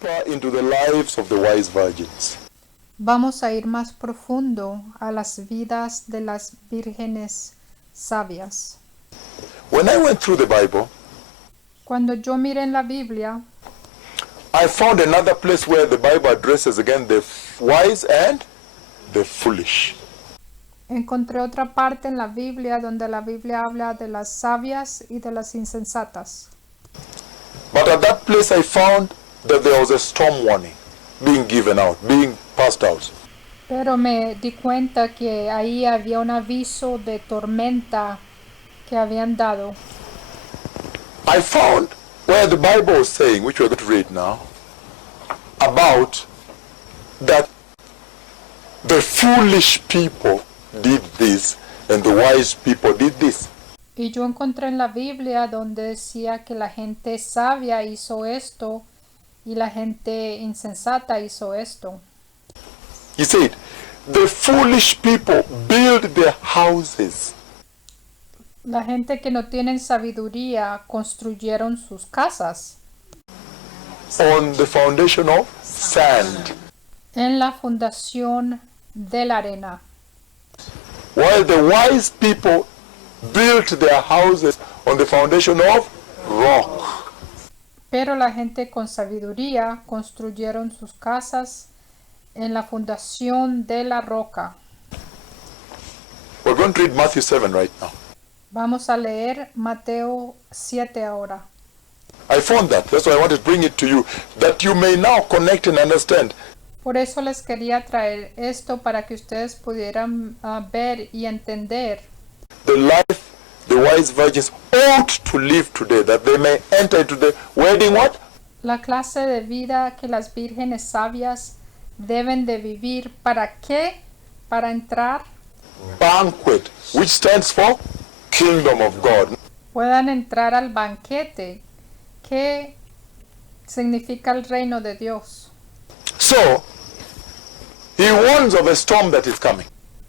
deeper into the lives of the wise virgins. Vamos a ir más profundo a las vidas de las vírgenes sabias. When I went through the Bible, Cuando yo miré en la Biblia, I found another place where the Bible addresses again the wise and the foolish. encontré otra parte en la Biblia donde la Biblia habla de las sabias y de las insensatas. But at that place I found that there was a storm warning being given out, being passed out. Pero me di cuenta que ahí había un aviso de tormenta que habían dado. I found where the Bible was saying, which we're going to read now, about that the foolish people did this and the wise people did this. Y yo encontré en la Biblia donde decía que la gente sabia hizo esto y la gente insensata hizo esto. He said, the foolish people build their houses La gente que no tienen sabiduría construyeron sus casas on the foundation of sand, en la fundación de la arena, while the wise people built their houses on the foundation of rock. pero la gente con sabiduría construyeron sus casas en la fundación de la roca. We're going to read Matthew 7 right now. Vamos a leer Mateo 7 ahora. I found that. That's why I wanted to bring it to you, that you may now connect and understand. Por eso les quería traer esto para que ustedes pudieran ver y entender The life the wise virgins ought to live today, that they may enter into the wedding what? la clase de vida que las vírgenes sabias deben de vivir. ¿Para qué? Para entrar, Banquet, which stands for Kingdom of God. puedan entrar al banquete que significa el reino de Dios. So, he warns of a storm that is coming.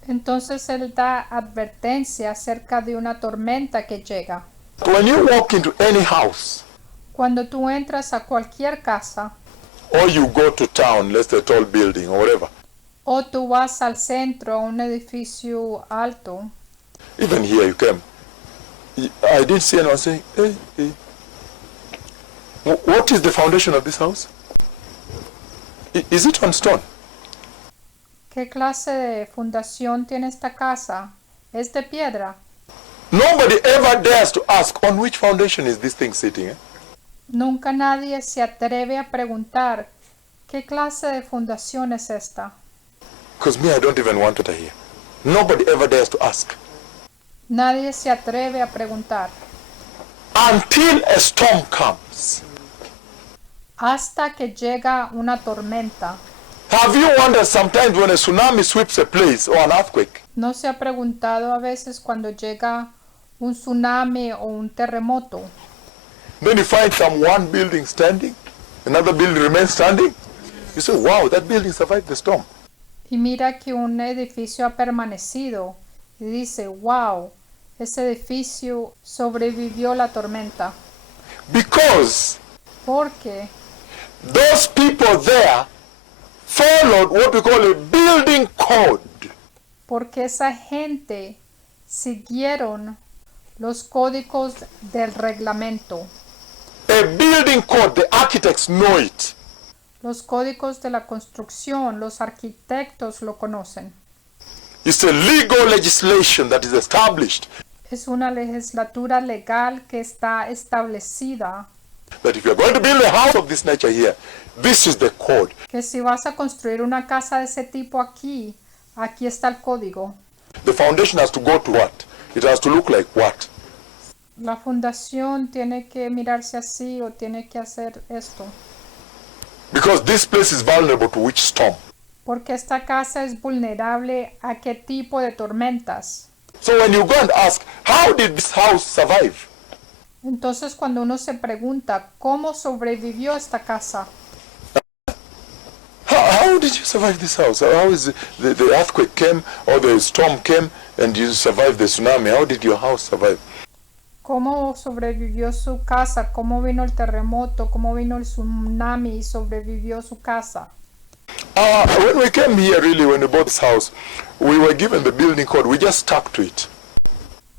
Entonces él da advertencia acerca de una tormenta que llega. When you walk into any house, Cuando tú entras a cualquier casa or you go to town, let's say a tall building or whatever, o tú vas al centro a un edificio alto, even here you came, I didn't see anyone saying, hey. What is the foundation of this house? Is it on stone? ¿qué clase de fundación tiene esta casa? ¿Es de piedra? Nobody ever dares to ask, on which foundation is this thing sitting? Nunca nadie se atreve a preguntar ¿qué clase de fundación es esta? Because me, I don't even want to hear. Nobody ever dares to ask. Nadie se atreve a preguntar Until a storm comes. hasta que llega una tormenta. Have you wondered sometimes when a tsunami sweeps a place or an earthquake? ¿No se ha preguntado a veces cuando llega un tsunami o un terremoto? Then you find one building standing, another building remains standing. You say, wow, that building survived the storm. Y mira que un edificio ha permanecido y dice, wow, ese edificio sobrevivió la tormenta. Because Porque those people there followed what we call a building code. Porque esa gente siguieron los códigos del reglamento. A building code, the architects know it. Los códigos de la construcción, los arquitectos lo conocen. It's a legal legislation that is established Es una legislatura legal que está establecida that if you're going to build a house of this nature here, this is the code. que si vas a construir una casa de ese tipo aquí, aquí está el código. The foundation has to go to what? It has to look like what? La fundación tiene que mirarse así o tiene que hacer esto. Because this place is vulnerable to which storm? Porque esta casa es vulnerable a qué tipo de tormentas. So when you go and ask, how did this house survive? Entonces cuando uno se pregunta cómo sobrevivió esta casa, How did you survive this house? How is the earthquake came or the storm came and you survived the tsunami? How did your house survive? ¿Cómo sobrevivió su casa? ¿Cómo vino el terremoto? ¿Cómo vino el tsunami y sobrevivió su casa? When we came here, really, when we bought this house, we were given the building code. We just stuck to it.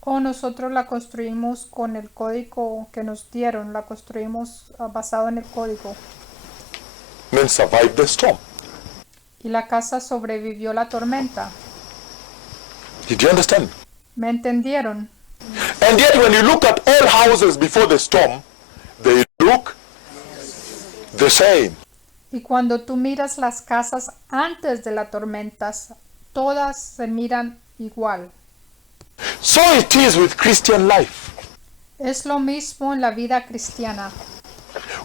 O nosotros la construimos con el código que nos dieron, la construimos basado en el código. Then survived the storm. Y la casa sobrevivió la tormenta. Did you understand? ¿Me entendieron? And yet when you look at all houses before the storm, they look the same. Y cuando tú miras las casas antes de las tormentas, todas se miran igual. So it is with Christian life. Es lo mismo en la vida cristiana.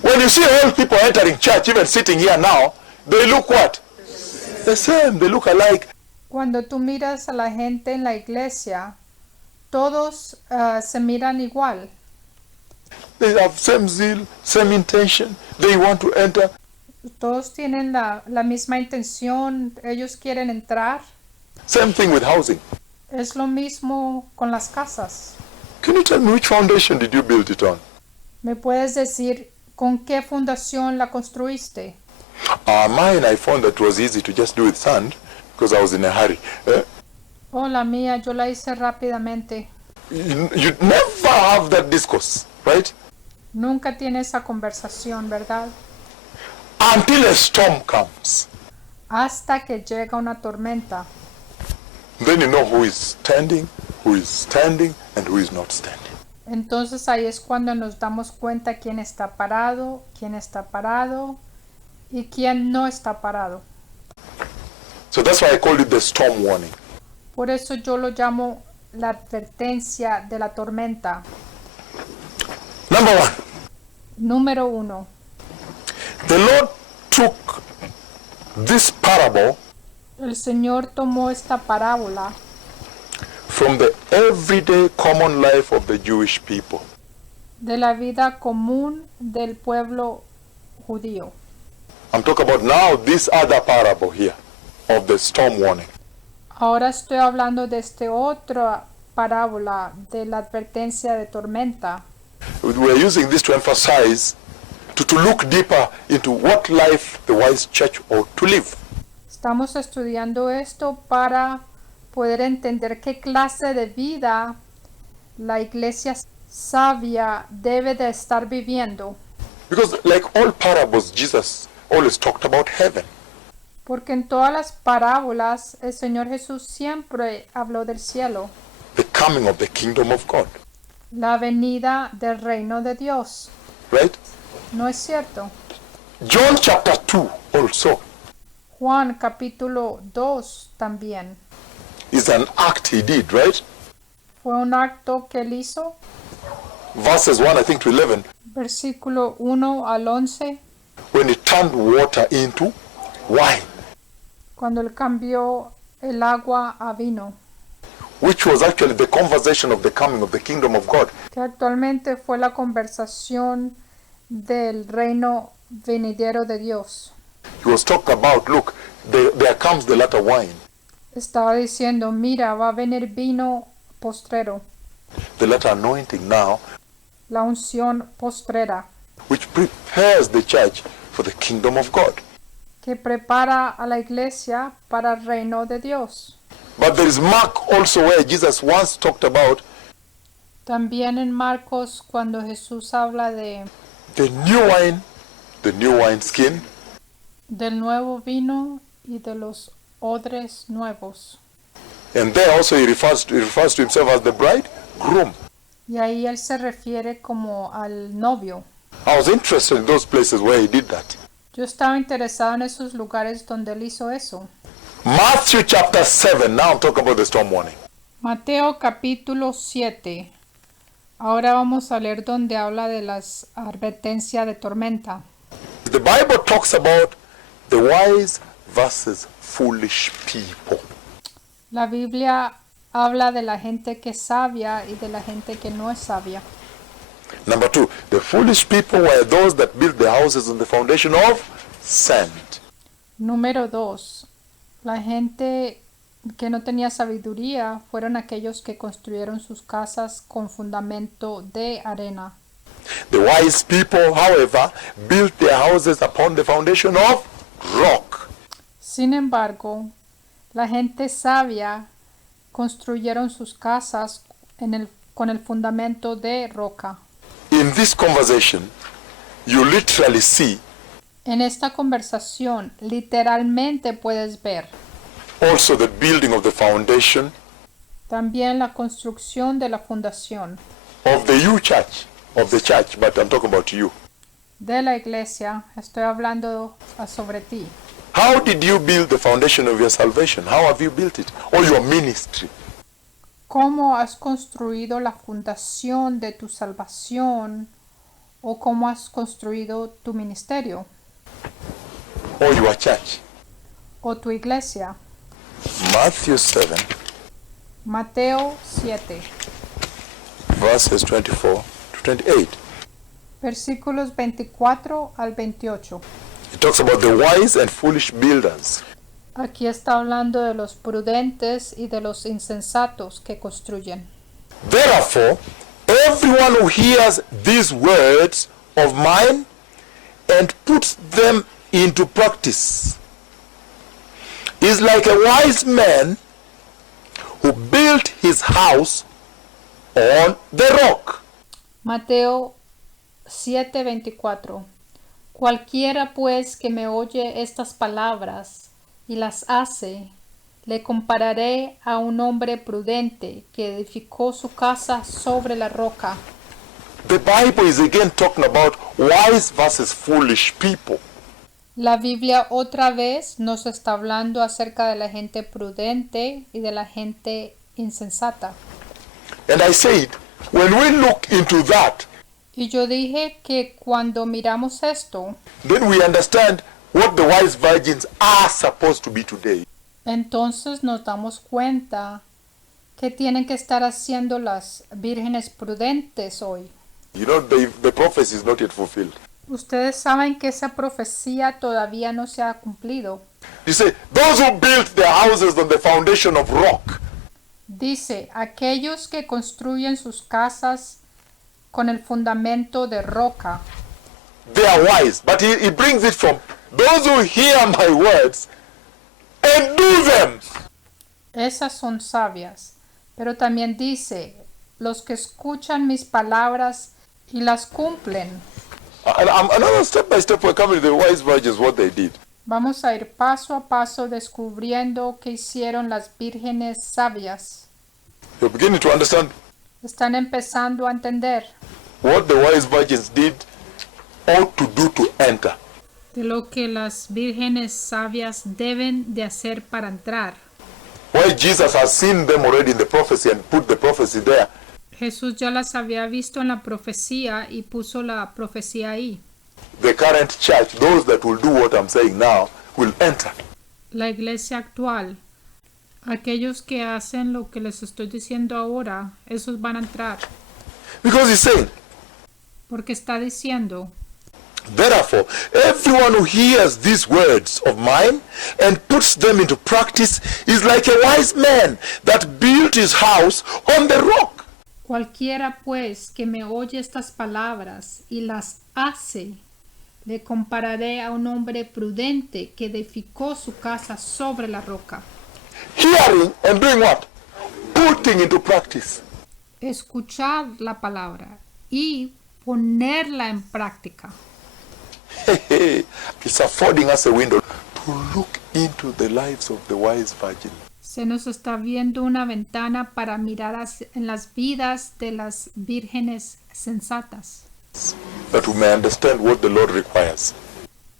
When you see old people entering church, even sitting here now, they look what? The same. They look alike. Cuando tú miras a la gente en la iglesia, todos se miran igual. They have same zeal, same intention. They want to enter. Todos tienen la misma intención, ellos quieren entrar. Same thing with housing. Es lo mismo con las casas. Can you tell me which foundation did you build it on? ¿Me puedes decir con qué fundación la construiste? Mine, I found that it was easy to just do with sand because I was in a hurry. Oh, la mía, yo la hice rápidamente. You never have that discourse, right? Nunca tiene esa conversación, ¿verdad? Until a storm comes. Hasta que llega una tormenta. Then you know who is standing, and who is not standing. Entonces ahí es cuando nos damos cuenta quién está parado y quién no está parado. So that's why I called it the storm warning. Por eso yo lo llamo la advertencia de la tormenta. Number one, Número 1. the Lord took this parable El Señor tomó esta parábola from the everyday common life of the Jewish people. de la vida común del pueblo judío. I'm talking about now this other parable here of the storm warning. Ahora estoy hablando de esta otra parábola de la advertencia de tormenta. We're using this to emphasize, to look deeper into what life the wise church ought to live. Estamos estudiando esto para poder entender qué clase de vida la iglesia sabia debe de estar viviendo. Because like all parables, Jesus always talked about heaven. Porque en todas las parábolas el Señor Jesús siempre habló del cielo, The coming of the kingdom of God. la venida del reino de Dios. Right? ¿No es cierto? John chapter 2 also Juan capítulo 2 también. is an act he did, right? Fue un acto que él hizo. Verses 1 I think to 11, Versículo 1 al 11. when he turned water into wine, Cuando él cambió el agua a vino. which was actually the conversation of the coming of the kingdom of God. Que actualmente fue la conversación del reino venidero de Dios. He was talking about, look, there comes the latter wine, Estaba diciendo, mira, va a venir vino postrero, the latter anointing now, la unción postrera, which prepares the church for the kingdom of God. que prepara a la iglesia para el reino de Dios. But there is Mark also where Jesus once talked about También en Marcos, cuando Jesús habla de the new wine skin, del nuevo vino y de los odres nuevos. and there also he refers to himself as the bridegroom. Y ahí él se refiere como al novio. I was interested in those places where he did that. Yo estaba interesado en esos lugares donde él hizo eso. Matthew chapter 7, now I'm talking about the storm warning. Mateo capítulo 7. Ahora vamos a leer donde habla de las advertencias de tormenta. The Bible talks about the wise versus foolish people. La Biblia habla de la gente que es sabia y de la gente que no es sabia. Number 2, the foolish people were those that built their houses on the foundation of sand. Número 2. La gente que no tenía sabiduría fueron aquellos que construyeron sus casas con fundamento de arena. The wise people, however, built their houses upon the foundation of rock. Sin embargo, la gente sabia construyeron sus casas con el fundamento de roca. In this conversation, you literally see En esta conversación, literalmente puedes ver also the building of the foundation también la construcción de la fundación of the you church, of the church, but I'm talking about you. de la iglesia. Estoy hablando sobre ti. How did you build the foundation of your salvation? How have you built it? Or your ministry? ¿Cómo has construido la fundación de tu salvación o cómo has construido tu ministerio Or your church? o tu iglesia? Matthew 7, Mateo 7, verses 24 to 28. versículos 24 al 28. It talks about the wise and foolish builders. Aquí está hablando de los prudentes y de los insensatos que construyen. Therefore, everyone who hears these words of mine and puts them into practice is like a wise man who built his house on the rock. Mateo 7:24. Cualquiera pues que me oye estas palabras y las hace, le compararé a un hombre prudente que edificó su casa sobre la roca. The Bible is again talking about wise versus foolish people. La Biblia otra vez nos está hablando acerca de la gente prudente y de la gente insensata. And I said, when we look into that, Y yo dije que cuando miramos esto, then we understand what the wise virgins are supposed to be today. entonces nos damos cuenta que tienen que estar haciendo las vírgenes prudentes hoy. You know, the prophecy is not yet fulfilled. Ustedes saben que esa profecía todavía no se ha cumplido. You say, those who built their houses on the foundation of rock. Dice, aquellos que construyen sus casas con el fundamento de roca. They are wise. But he brings it from those who hear my words and do them. Esas son sabias. Pero también dice, los que escuchan mis palabras y las cumplen. And another step by step we're coming to the wise virgins, what they did. Vamos a ir paso a paso descubriendo qué hicieron las vírgenes sabias. You're beginning to understand Están empezando a entender what the wise virgins did ought to do to enter. de lo que las vírgenes sabias deben de hacer para entrar. Why Jesus has seen them already in the prophecy and put the prophecy there. Jesús ya las había visto en la profecía y puso la profecía ahí. The current church, those that will do what I'm saying now, will enter. La iglesia actual, aquellos que hacen lo que les estoy diciendo ahora, esos van a entrar. Because he's saying, Porque está diciendo, therefore, everyone who hears these words of mine and puts them into practice is like a wise man that built his house on the rock. cualquiera pues que me oye estas palabras y las hace, le compararé a un hombre prudente que edificó su casa sobre la roca. Hearing and doing what? Putting into practice. Escuchar la palabra y ponerla en práctica. It's affording us a window to look into the lives of the wise virgin. Se nos está viendo una ventana para mirar en las vidas de las vírgenes sensatas, That we may understand what the Lord requires.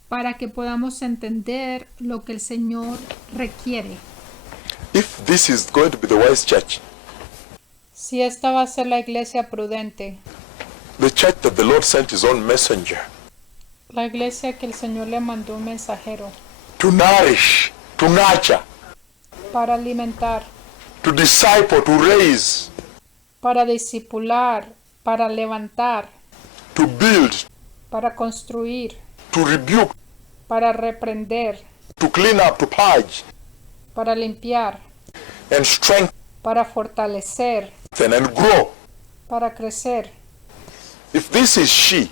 para que podamos entender lo que el Señor requiere. If this is going to be the wise church, Si esta va a ser la iglesia prudente, the church that the Lord sent his own messenger la iglesia que el Señor le mandó un mensajero to nourish, to nurture, para alimentar, to disciple, to raise, para discipular, para levantar, to build, para construir, to rebuke, para reprender, to clean up, to purge, para limpiar, and strengthen para fortalecer, and grow. para crecer. If this is she,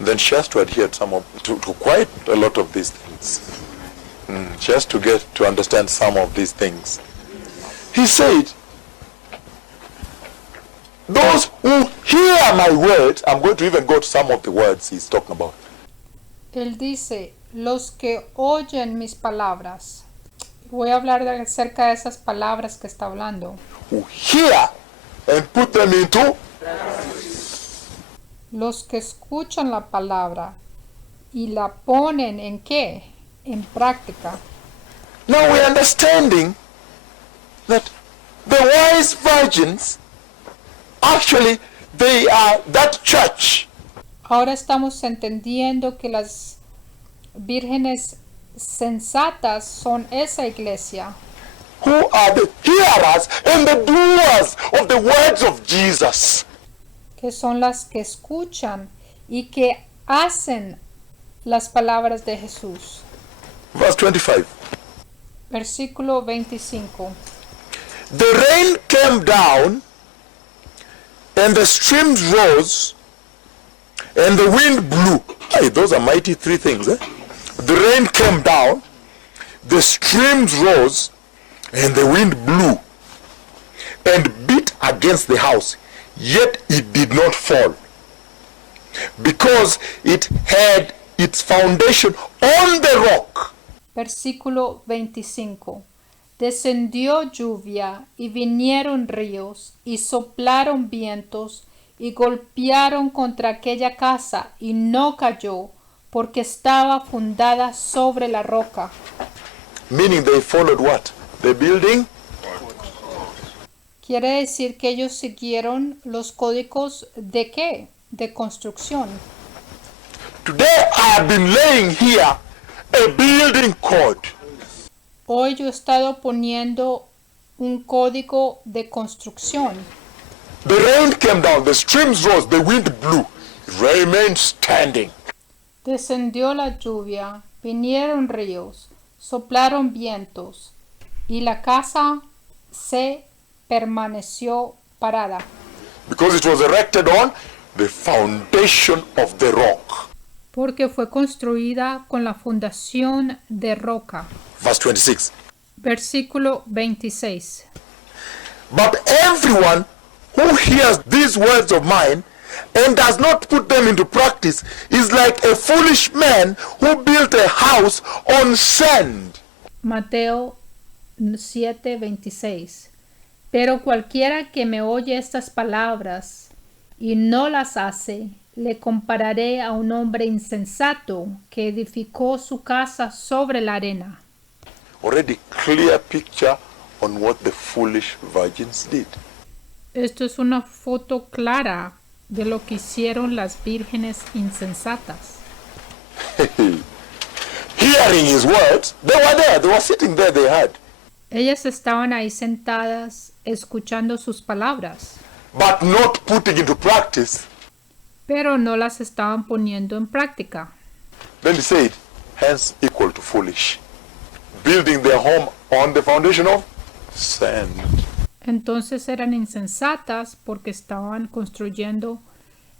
then she has to adhere to quite a lot of these things. She has to get to understand some of these things. He said, those who hear my words, I'm going to even go to some of the words he's talking about. Él dice, los que oyen mis palabras. Voy a hablar acerca de esas palabras que está hablando. Who hear and put them into. Los que escuchan la palabra y la ponen en qué? En práctica. Now we're understanding that the wise virgins, actually, they are that church. Ahora estamos entendiendo que las vírgenes sensatas son esa iglesia. Who are the hearers and the doers of the words of Jesus. Que son las que escuchan y que hacen las palabras de Jesús. Verse 25. Versículo 25. The rain came down, and the streams rose, and the wind blew. Hey, those are mighty three things. The rain came down, the streams rose, and the wind blew, and beat against the house, yet it did not fall, because it had its foundation on the rock. Versículo 25. Descendió lluvia y vinieron ríos y soplaron vientos y golpearon contra aquella casa y no cayó porque estaba fundada sobre la roca. Meaning they followed what? The building? Quiere decir que ellos siguieron los códigos de qué? De construcción. Today I have been laying here a building code. Hoy yo he estado poniendo un código de construcción. The rain came down, the streams rose, the wind blew. It remained standing. Descendió la lluvia, vinieron ríos, soplaron vientos, y la casa se permaneció parada. Because it was erected on the foundation of the rock. Porque fue construida con la fundación de roca. Verse 26. Versículo 26. But everyone who hears these words of mine and does not put them into practice is like a foolish man who built a house on sand. Mateo 7:26. Pero cualquiera que me oye estas palabras y no las hace, le compararé a un hombre insensato que edificó su casa sobre la arena. Already clear picture on what the foolish virgins did. Esto es una foto clara de lo que hicieron las vírgenes insensatas. Hearing his words, they were there, they were sitting there, they heard. Ellas estaban ahí sentadas escuchando sus palabras, But not putting into practice. pero no las estaban poniendo en práctica. Then he said, hence equal to foolish. Building their home on the foundation of sand. Entonces eran insensatas porque estaban construyendo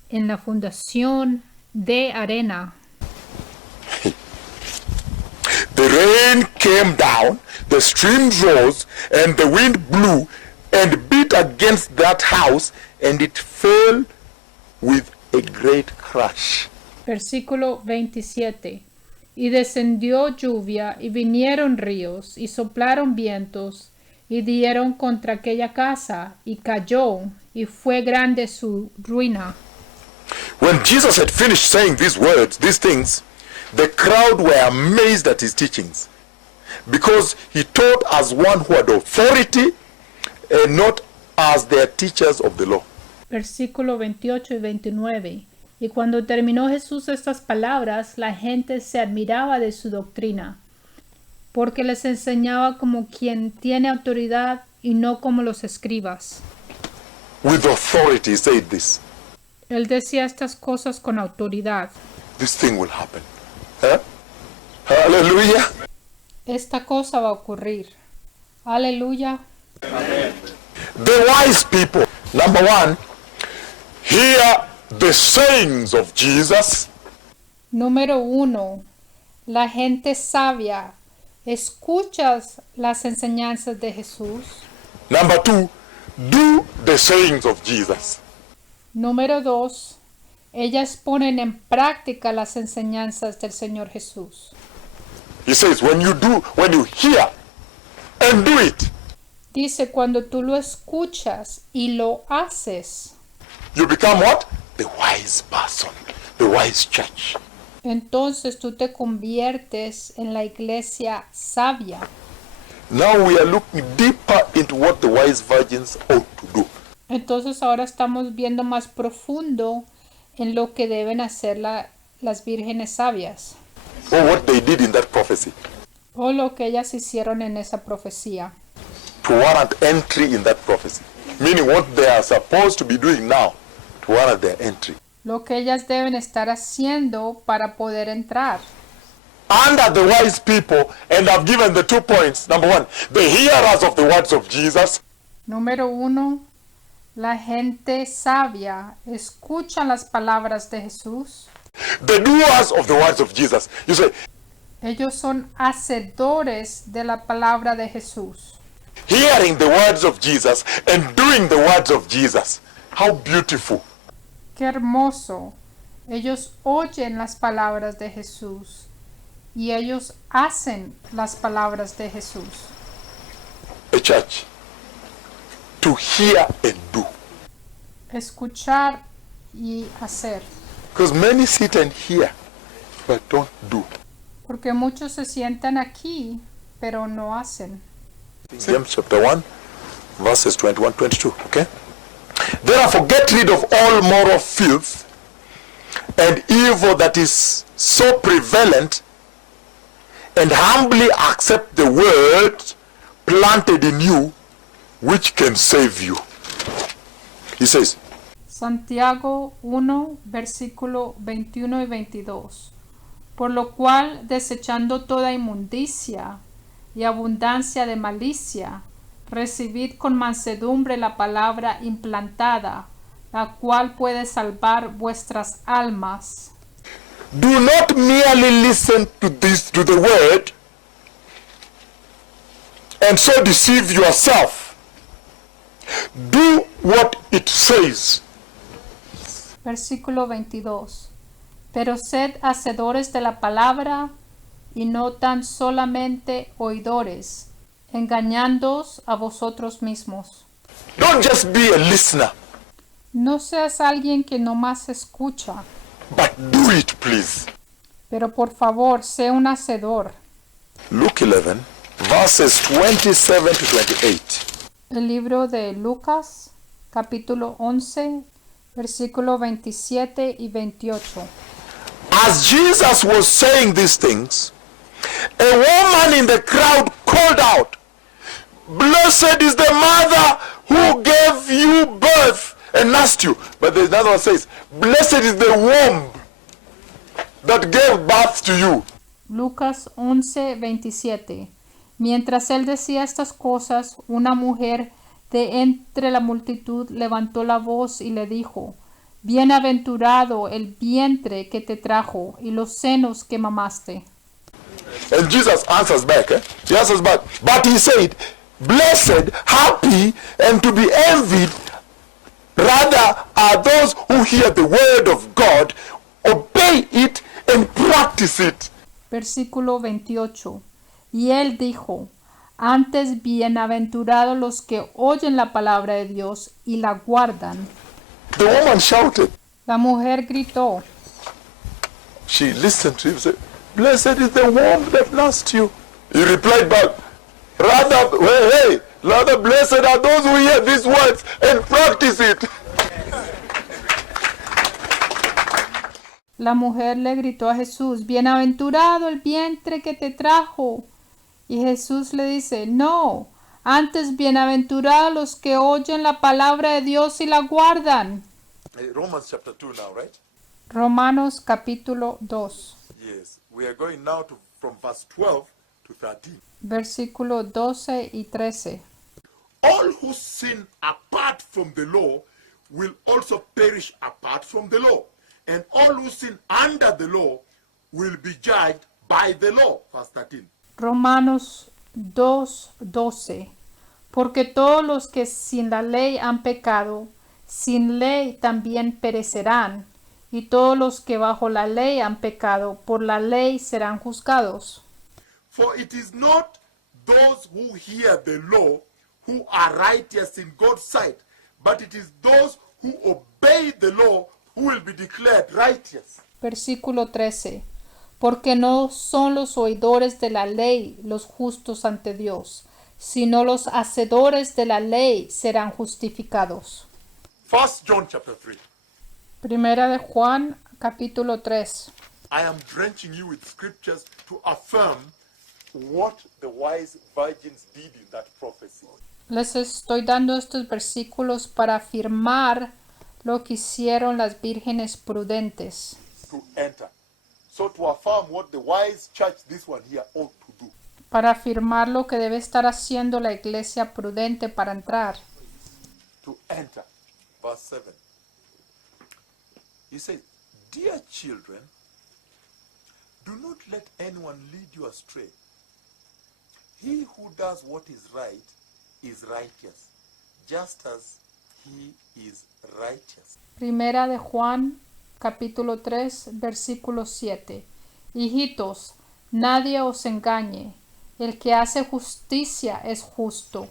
en la fundación de arena. The rain came down, the streams rose, and the wind blew and beat against that house, and it fell with a great crash. Versículo 27. Y descendió lluvia y vinieron ríos y soplaron vientos y dieron contra aquella casa y cayó y fue grande su ruina. When Jesus had finished saying these words, these things, the crowd were amazed at his teachings, because he taught as one who had authority and not as their teachers of the law. Versículo 28 y 29. Y cuando terminó Jesús estas palabras, la gente se admiraba de su doctrina, porque les enseñaba como quien tiene autoridad y no como los escribas. With authority, he said this. Él decía estas cosas con autoridad. This thing will happen. Huh? Hallelujah. Esta cosa va a ocurrir. Aleluya. The wise people, number one, hear the sayings of Jesus. Número 1. La gente sabia. ¿Escuchas las enseñanzas de Jesús? Number two, do the sayings of Jesus. Número 2. Ellas ponen en práctica las enseñanzas del Señor Jesús. He says, when you hear and do it, Dice, cuando tú lo escuchas y lo haces, you become what? The wise person, the wise church. entonces tú te conviertes en la iglesia sabia. Now we are looking deeper into what the wise virgins ought to do. Entonces ahora estamos viendo más profundo en lo que deben hacer las vírgenes sabias, Or what they did in that prophecy o lo que ellas hicieron en esa profecía, to warrant entry in that prophecy. Meaning what they are supposed to be doing now to warrant their entry. lo que ellas deben estar haciendo para poder entrar. Under the wise people, and I've given the 2 points. Number one, the hearers of the words of Jesus. Número 1. La gente sabia escucha las palabras de Jesús. The doers of the words of Jesus. You say, Ellos son hacedores de la palabra de Jesús. hearing the words of Jesus and doing the words of Jesus. How beautiful. ¡Qué hermoso! Ellos oyen las palabras de Jesús y ellos hacen las palabras de Jesús. A church. To hear and do. Escuchar y hacer. Because many sit and hear, but don't do. Porque muchos se sientan aquí, pero no hacen. James chapter 1, verses 21, 22. Okay? Therefore get rid of all moral filth and evil that is so prevalent, and humbly accept the word planted in you, which can save you. He says, Santiago 1, versículo 21 y 22. Por lo cual, desechando toda inmundicia y abundancia de malicia, recibid con mansedumbre la palabra implantada, la cual puede salvar vuestras almas. do not merely listen to the word, and so deceive yourself. Do what it says. Versículo 22. Pero sed hacedores de la palabra y no tan solamente oidores, engañándoos a vosotros mismos. Don't just be a listener, No seas alguien que no más escucha, but do it, please. pero por favor, sé un hacedor. Luke 11, verses 27 to 28. El libro de Lucas, capítulo 11, versículo 27 y 28. As Jesus was saying these things, a woman in the crowd called out, "Blessed is the mother who gave you birth and nursed you." But there's another one says, "Blessed is the womb that gave birth to you." Lucas 11, 27. Mientras él decía estas cosas, una mujer de entre la multitud levantó la voz y le dijo, Bienaventurado el vientre que te trajo y los senos que mamaste. And Jesus answers back. He answers back. But he said, "Blessed, happy, and to be envied, rather are those who hear the word of God, obey it, and practice it." Versículo 28. Y él dijo, antes bienaventurados los que oyen la palabra de Dios y la guardan. The woman shouted. La mujer gritó. She listened to him and said, "Blessed is the womb that nursed you." He replied back, rather blessed are those who hear these words and practice it. La mujer le gritó a Jesús, bienaventurado el vientre que te trajo. Y Jesús le dice, no, antes bienaventurados los que oyen la palabra de Dios y la guardan. Romans chapter 2 now, right? Romanos capítulo 2, Yes. We are going now from verse 12 to 13. versículo 12 y 13. all who sin apart from the law will also perish apart from the law. And all who sin under the law will be judged by the law. Verse 13. Romanos 2:12. Porque todos los que sin la ley han pecado, sin ley también perecerán, y todos los que bajo la ley han pecado, por la ley serán juzgados. For it is not those who hear the law who are righteous in God's sight, but it is those who obey the law who will be declared righteous. Versículo 13. Porque no son los oidores de la ley los justos ante Dios, sino los hacedores de la ley serán justificados. 1 John chapter 3. Primera de Juan, capítulo 3. I am drenching you with scriptures to affirm what the wise virgins did in that prophecy. Les estoy dando estos versículos para afirmar lo que hicieron las vírgenes prudentes. To enter. So to affirm what the wise church, this one here, ought to do. Para afirmar lo que debe estar haciendo la iglesia prudente para entrar. To enter. Verse 7. He says, Dear children, do not let anyone lead you astray. He who does what is right is righteous, just as he is righteous. Primera de Juan, capítulo 3, versículo 7. Hijitos, nadie os engañe. El que hace justicia es justo,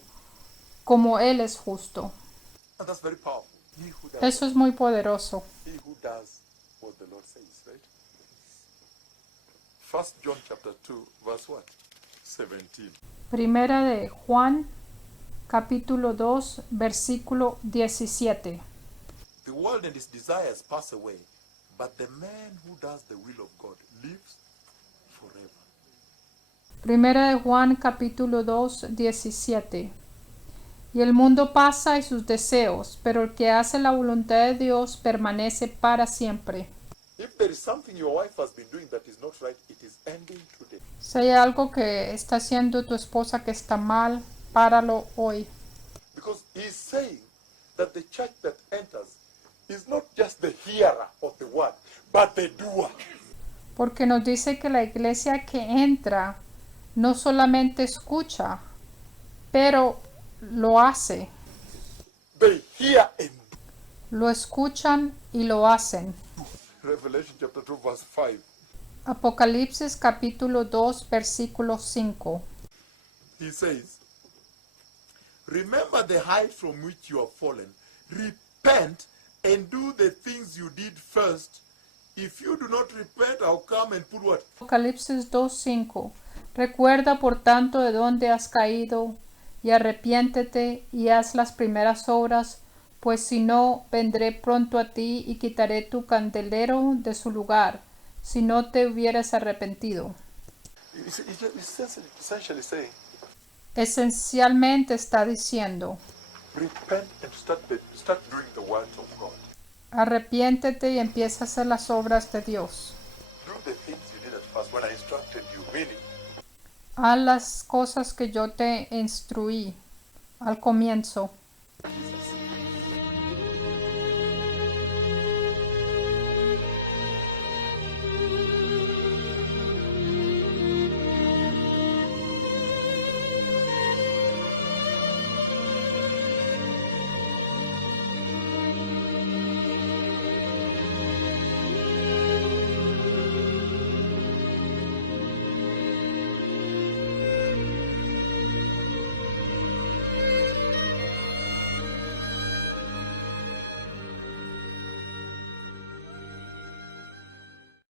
como él es justo. And that's very powerful. He who does, Eso es muy poderoso. he who does what the Lord says, right? 1 John chapter 2, verse what? 17. Primera de Juan, capítulo 2, versículo 17. The world and its desires pass away, but the man who does the will of God lives forever. Primera de Juan, capítulo 2, 17. Y el mundo pasa y sus deseos, pero el que hace la voluntad de Dios permanece para siempre. If there is something your wife has been doing that is not right, it is ending today. Si hay algo que está haciendo tu esposa que está mal, páralo hoy. Because he's saying that the church that enters is not just the hearer of the word, but the doer. Porque nos dice que la iglesia que entra no solamente escucha, pero lo hace. They hear and do. Lo escuchan y lo hacen. Revelation chapter 2 verse 5. Apocalipsis capítulo 2 versículo 5. He says, Remember the height from which you have fallen. Repent and do the things you did first. If you do not repent, I'll come and put what? Apocalipsis 2:5. Recuerda por tanto de dónde has caído y arrepiéntete y haz las primeras obras, pues si no, vendré pronto a ti y quitaré tu candelero de su lugar, si no te hubieras arrepentido. It's essentially saying, Esencialmente está diciendo, repent and start doing the words of God. arrepiéntete y empieza a hacer las obras de Dios. Do the things you did at first when I instructed you, meaning Haz las cosas que yo te instruí al comienzo.